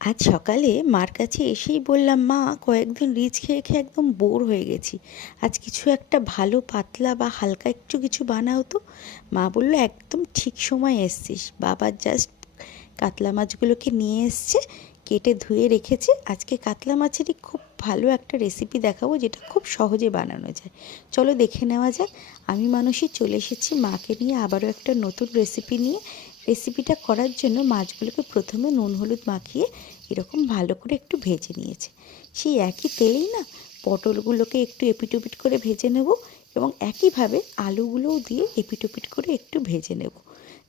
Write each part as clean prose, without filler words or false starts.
আজ সকালে মার কাছে এসেই বললাম, মা কয়েকদিন রিচ খেয়ে খেয়ে একদম বোর হয়ে গেছি, আজ কিছু একটা ভালো পাতলা বা হালকা একটু কিছু বানাও তো। মা বলল, একদম ঠিক সময় এসছিস, বাবা জাস্ট কাতলা মাছগুলোকে নিয়ে এসছে, কেটে ধুয়ে রেখেছে। আজকে কাতলা মাছেরই খুব ভালো একটা রেসিপি দেখাবো, যেটা খুব সহজে বানানো যায়। চলো দেখে নেওয়া যাক। আমি মানুষই চলে এসেছি মাকে নিয়ে আবারও একটা নতুন রেসিপি নিয়ে। রেসিপিটা করার জন্য মাছগুলোকে প্রথমে নুন হলুদ মাখিয়ে এরকম ভালো করে একটু ভেজে নিয়েছে। সেই একই তেলেই না পটলগুলোকে একটু এপিট ওপিট করে ভেজে নেব, এবং একইভাবে আলুগুলোও দিয়ে এপিট ওপিট করে একটু ভেজে নেব।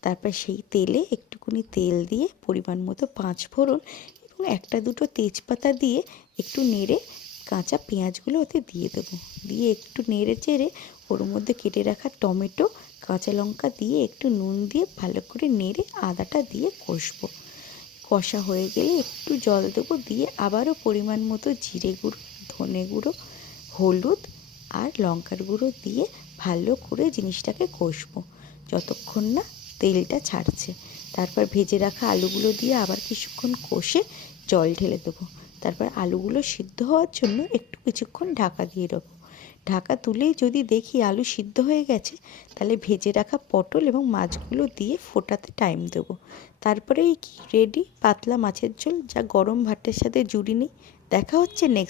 তারপর সেই তেলে একটুখানি তেল দিয়ে পরিমাণ মতো 5 ফোড়ন এবং একটা দুটো তেজপাতা দিয়ে একটু নেড়ে কাঁচা পেঁয়াজগুলো ওতে দিয়ে দেবো। দিয়ে একটু নেড়ে চেড়ে ওর মধ্যে কেটে রাখা টমেটো, কাঁচা লঙ্কা দিয়ে একটু নুন দিয়ে ভালো করে নেড়ে আদাটা দিয়ে কষবো। কষা হয়ে গেলে একটু জল দেবো, দিয়ে আবারও পরিমাণ মতো জিরে গুঁড়ো, ধনে গুঁড়ো, হলুদ আর লঙ্কার গুঁড়ো দিয়ে ভালো করে জিনিসটাকে কষবো যতক্ষণ না তেলটা ছাড়ছে। তারপর ভেজে রাখা আলুগুলো দিয়ে আবার কিছুক্ষণ কষে জল ঢেলে দেবো। তারপর আলুগুলো সিদ্ধ হওয়ার জন্য একটু কিছুক্ষণ ঢাকা দিয়ে দেবো। ঢাকা তুলেই যদি দেখি আলু সিদ্ধ হয়ে গেছে, তাহলে ভেজে রাখা পটল এবং মাছগুলো দিয়ে ফোটাতে টাইম দেবো। তারপরেই কি রেডি পাতলা মাছের ঝোল, যা গরম ভাতের সাথে জুড়ি নেই। দেখা হচ্ছে নেক্সট।